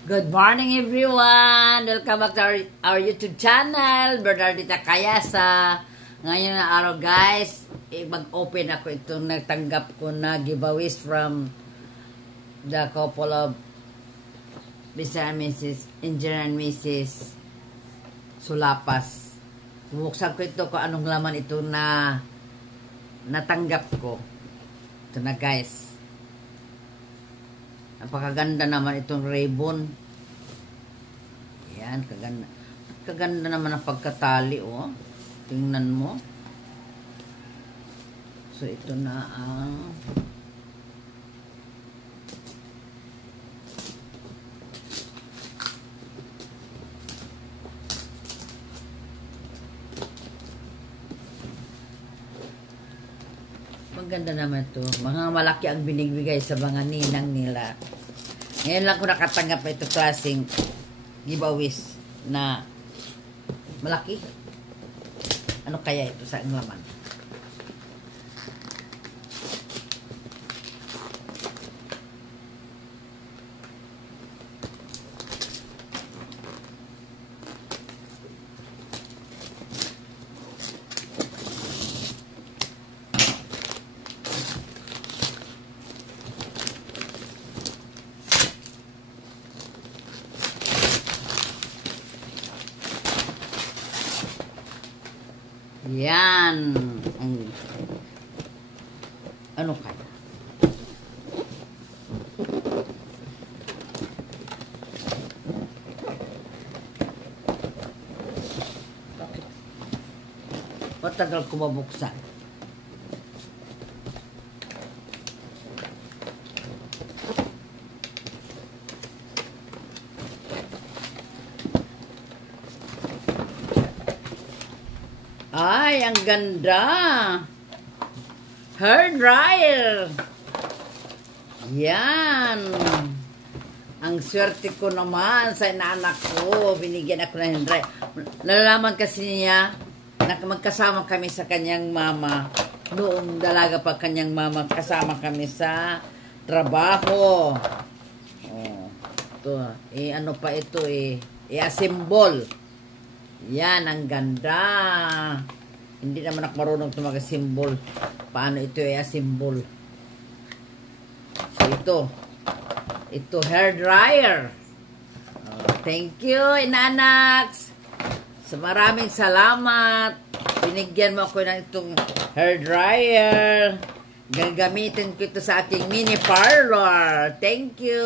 Good morning everyone! Welcome back to our YouTube channel, Bernardita Cayasa. Ngayon na araw guys, mag-open ako itong nagtanggap ko na giveaways from the couple of Mr. and Mrs. Engineer and Mrs. Sulapas. Bubuksan ko ito kung anong laman ito na natanggap ko. Ito na guys. Napakaganda naman itong ribbon. Yan, kaganda. Kaganda naman ang pagkatali, oh. Tingnan mo. So, ito na ang maganda naman ito. Mga malaki ang binigbigay sa mga ninang nila. Ngayon lang ko nakatanggap ito klaseng giveaways na malaki. Ano kaya ito sa laman? Yan. Ano kaya? Matagal ko mabuksan. Ay, ang ganda. Hair dryer. Yan. Ang swerte ko naman sa inaanak ko. Binigyan ako ng hair dryer. Nalalaman kasi niya na magkasama kami sa kanyang mama. Noong dalaga pa kanyang mama, kasama kami sa trabaho. Oh, ito. Ano pa ito i-assemble. Yan, ang ganda. Hindi naman ako marunong ito mag-assemble. Paano ito i-assemble? So, ito hair dryer. Thank you, inanaks. So, maraming salamat. Binigyan mo ako ng itong hair dryer. Gagamitin ko ito sa aking mini parlor. Thank you.